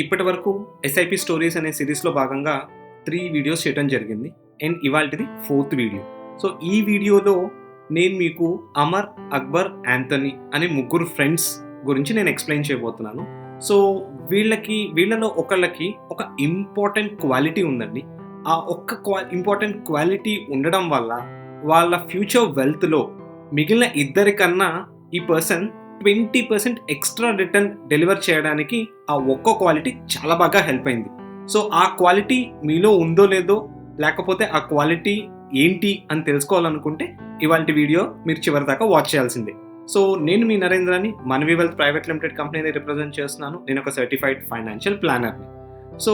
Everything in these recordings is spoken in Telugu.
ఇప్పటి వరకు ఎస్ఐపి స్టోరీస్ అనే సిరీస్లో భాగంగా 3 వీడియోస్ చేయడం జరిగింది అండ్ ఇవాళది 4th వీడియో. సో ఈ వీడియోలో నేను మీకు అమర్, అక్బర్, యాంథనీ అనే ముగ్గురు ఫ్రెండ్స్ గురించి నేను ఎక్స్ప్లెయిన్ చేయబోతున్నాను. సో వీళ్ళలో ఒకళ్ళకి ఒక ఇంపార్టెంట్ క్వాలిటీ ఉందండి. ఆ ఒక్క ఇంపార్టెంట్ క్వాలిటీ ఉండడం వల్ల వాళ్ళ ఫ్యూచర్ వెల్త్లో మిగిలిన ఇద్దరికన్నా ఈ పర్సన్ 20% ఎక్స్ట్రా రిటర్న్ డెలివర్ చేయడానికి ఆ ఒక్క క్వాలిటీ చాలా బాగా హెల్ప్ అయింది. సో ఆ క్వాలిటీ మీలో ఉందో లేదో, లేకపోతే ఆ క్వాలిటీ ఏంటి అని తెలుసుకోవాలనుకుంటే ఇవాళ వీడియో మీరు చివరి దాకా వాచ్ చేయాల్సిందే. సో నేను మీ నరేంద్రని మనవి వెల్త్ ప్రైవేట్ లిమిటెడ్ కంపెనీని రిప్రజెంట్ చేస్తున్నాను. నేను ఒక సర్టిఫైడ్ ఫైనాన్షియల్ ప్లానర్ని. సో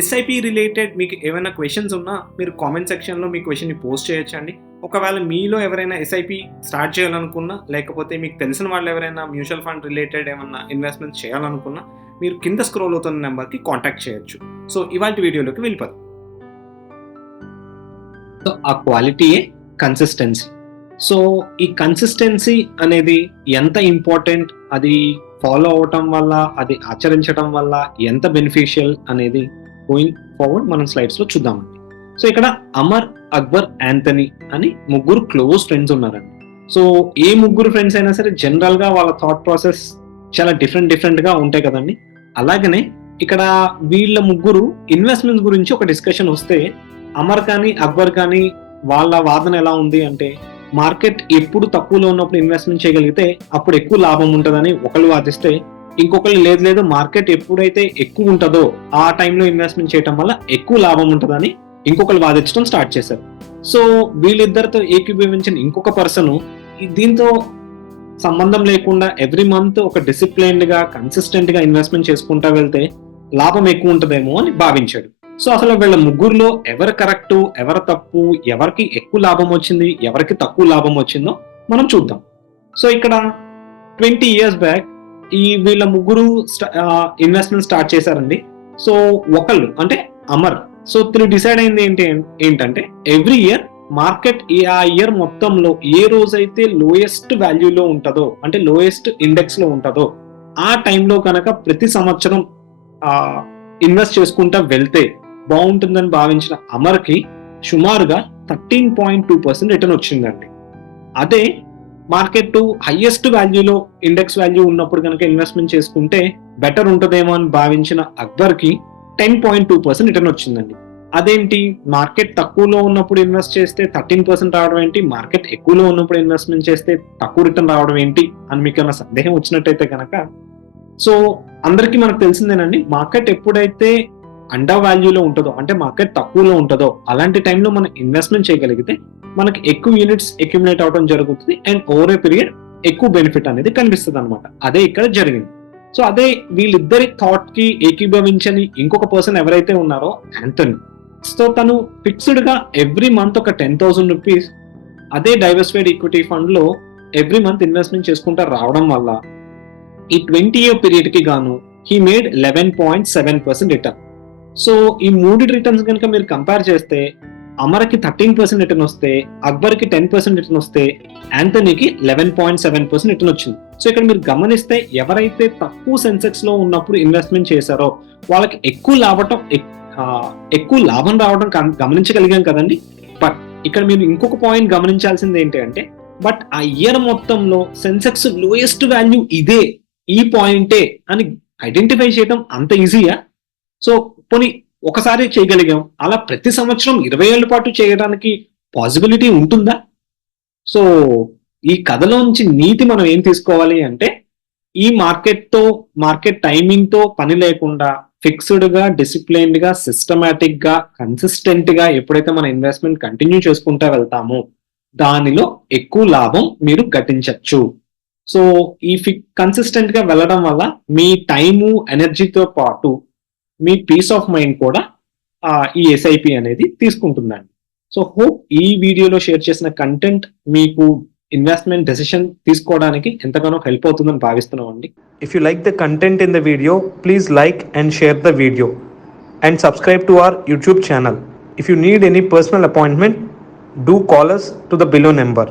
ఎస్ఐపి రిలేటెడ్ మీకు ఏమైనా క్వశ్చన్స్ ఉన్నా మీరు కామెంట్ సెక్షన్లో మీ క్వశ్చన్ని పోస్ట్ చేయొచ్చండి. ఒకవేళ మీలో ఎవరైనా ఎస్ఐపి స్టార్ట్ చేయాలనుకున్నా, లేకపోతే మీకు తెలిసిన వాళ్ళు ఎవరైనా మ్యూచువల్ ఫండ్ రిలేటెడ్ ఏమన్నా ఇన్వెస్ట్మెంట్స్ చేయాలనుకున్నా మీరు కింద స్క్రోల్ అవుతున్న నెంబర్కి కాంటాక్ట్ చేయొచ్చు. సో ఇవాళ వీడియోలోకి వెళ్ళిపోదాం. సో ఆ క్వాలిటీయే కన్సిస్టెన్సీ. సో ఈ కన్సిస్టెన్సీ అనేది ఎంత ఇంపార్టెంట్, అది ఫాలో అవటం వల్ల, అది ఆచరించడం వల్ల ఎంత బెనిఫిషియల్ అనేది గోయింగ్ ఫార్వర్డ్ మనం స్లైడ్స్లో చూద్దామండి. సో ఇక్కడ అమర్, అక్బర్, యాంథనీ అని ముగ్గురు క్లోజ్ ఫ్రెండ్స్ ఉన్నారండి. సో ఏ ముగ్గురు ఫ్రెండ్స్ అయినా సరే జనరల్గా వాళ్ళ థాట్ ప్రాసెస్ చాలా డిఫరెంట్గా ఉంటాయి కదండి. అలాగనే ఇక్కడ వీళ్ళ ముగ్గురు ఇన్వెస్ట్మెంట్స్ గురించి ఒక డిస్కషన్ వస్తే అమర్ కానీ అక్బర్ కానీ వాళ్ళ వాదన ఎలా ఉంది అంటే, మార్కెట్ ఎప్పుడు తక్కువలో ఉన్నప్పుడు ఇన్వెస్ట్మెంట్ చేయగలిగితే అప్పుడు ఎక్కువ లాభం ఉంటుందని ఒకళ్ళు వాదిస్తే, ఇంకొకళ్ళు లేదు మార్కెట్ ఎప్పుడైతే ఎక్కువ ఉంటుందో ఆ టైంలో ఇన్వెస్ట్మెంట్ చేయడం వల్ల ఎక్కువ లాభం ఉంటుందని ఇంకొకరు వాదించడం స్టార్ట్ చేశారు. సో వీళ్ళిద్దరితో ఏకీభవించిన ఇంకొక పర్సన్ దీంతో సంబంధం లేకుండా ఎవ్రీ మంత్ ఒక డిసిప్లైన్డ్ గా కన్సిస్టెంట్ గా ఇన్వెస్ట్మెంట్ చేసుకుంటా వెళ్తే లాభం ఎక్కువ ఉంటుందేమో అని భావించాడు. సో అసలు వీళ్ళ ముగ్గురులో ఎవరు కరెక్ట్, ఎవరు తప్పు, ఎవరికి ఎక్కువ లాభం వచ్చింది, ఎవరికి తక్కువ లాభం వచ్చిందో మనం చూద్దాం. సో ఇక్కడ 20 years బ్యాక్ వీళ్ళ ముగ్గురు ఇన్వెస్ట్మెంట్ స్టార్ట్ చేశారండి. సో ఒకళ్ళు అంటే అమర్, సో తిను డిసైడ్ అయింది ఏంటంటే ఎవ్రీ ఇయర్ మార్కెట్ ఆ ఇయర్ మొత్తంలో ఏ రోజైతే లోయెస్ట్ వాల్యూలో ఉంటుందో, అంటే లోయెస్ట్ ఇండెక్స్ లో ఉంటుందో ఆ టైంలో కనుక ప్రతి సంవత్సరం ఇన్వెస్ట్ చేసుకుంటా వెళ్తే బాగుంటుందని భావించిన అమర్కి సుమారుగా 13.2% రిటర్న్ వచ్చిందండి. అదే మార్కెట్ హైయెస్ట్ వాల్యూలో ఇండెక్స్ వాల్యూ ఉన్నప్పుడు కనుక ఇన్వెస్ట్మెంట్ చేసుకుంటే బెటర్ ఉంటుందేమో అని భావించిన అక్బర్కి 10.2% రిటర్న్ వచ్చిందండి. అదేంటి, మార్కెట్ తక్కువలో ఉన్నప్పుడు ఇన్వెస్ట్ చేస్తే 13% రావడం ఏంటి, మార్కెట్ ఎక్కువలో ఉన్నప్పుడు ఇన్వెస్ట్మెంట్ చేస్తే తక్కువ రిటర్న్ రావడం ఏంటి అని మీకు ఏమైనా సందేహం వచ్చినట్టయితే కనుక, సో అందరికీ మనకు తెలిసిందేనండి, మార్కెట్ ఎప్పుడైతే అండర్ వాల్యూలో ఉంటుందో, అంటే మార్కెట్ తక్కువలో ఉంటుందో అలాంటి టైంలో మనం ఇన్వెస్ట్మెంట్ చేయగలిగితే మనకి ఎక్కువ యూనిట్స్ అక్యుములేట్ అవడం జరుగుతుంది అండ్ ఓవర్ ఏ పీరియడ్ ఎక్కువ బెనిఫిట్ అనేది కనిపిస్తుంది అనమాట. అదే ఇక్కడ జరిగింది. సో అదే వీళ్ళిద్దరి థాట్ కి ఏకీభవించని ఇంకొక పర్సన్ ఎవరైతే ఉన్నారో యాంథనీ. సో తను ఫిక్స్డ్ గా ఎవ్రీ మంత్ ఒక 10,000 రూపీస్ అదే డైవర్సిఫైడ్ ఈక్విటీ ఫండ్ లో ఎవ్రీ మంత్ ఇన్వెస్ట్మెంట్ చేసుకుంటా రావడం వల్ల ఈ 20-year పీరియడ్ కి గాను హీ మేడ్ 11.7% రిటర్న్. సో ఈ మూడు రిటర్న్స్ కనుక మీరు కంపేర్ చేస్తే అమర్కి 13% రిటర్న్ వస్తే, అక్బర్కి 10% రిటర్న్ వస్తే, యాంథనీకి 11.7% రిటర్న్ వచ్చింది. సో ఇక్కడ మీరు గమనిస్తే ఎవరైతే తక్కువ సెన్సెక్స్ లో ఉన్నప్పుడు ఇన్వెస్ట్మెంట్ చేశారో వాళ్ళకి ఎక్కువ లాభం రావడం గమనించగలిగాం కదండి. బట్ ఇక్కడ మీరు ఇంకొక పాయింట్ గమనించాల్సింది ఏంటి అంటే, బట్ ఆ ఇయర్ మొత్తంలో సెన్సెక్స్ లోయెస్ట్ వాల్యూ ఇదే, ఈ పాయింటే అని ఐడెంటిఫై చేయడం అంత ఈజీయా? సో పోనీ ఒకసారి చేయగలిగాం, అలా ప్రతి సంవత్సరం 20 ఏళ్ల పాటు చేయడానికి పాసిబిలిటీ ఉంటుందా? సో ఈ కథలోంచి నీతి మనం ఏం తీసుకోవాలి అంటే, ఈ మార్కెట్ టైమింగ్ తో పని లేకుండా ఫిక్స్డ్ గా, డిసిప్లైన్డ్ గా, సిస్టమాటిక్ గా, కన్సిస్టెంట్ గా ఎప్పుడైతే మన ఇన్వెస్ట్మెంట్ కంటిన్యూ చేసుకుంటా వెళ్తామో దానిలో ఎక్కువ లాభం మీరు గట్టించవచ్చు. సో ఈ కన్సిస్టెంట్ గా వెళ్ళడం వల్ల మీ టైము, ఎనర్జీతో పాటు మీ పీస్ ఆఫ్ మైండ్ కూడా ఈ ఎస్ఐపి అనేది తీసుకుంటుందండి. సో హోప్ ఈ వీడియోలో షేర్ చేసిన కంటెంట్ మీకు ఇన్వెస్ట్మెంట్ డెసిషన్ తీసుకోవడానికి ఎంతగానో హెల్ప్ అవుతుందని భావిస్తున్నామండి. If you like the content in the video, please like and share the video and subscribe to our YouTube channel. If you need any personal appointment, do call us to the below number.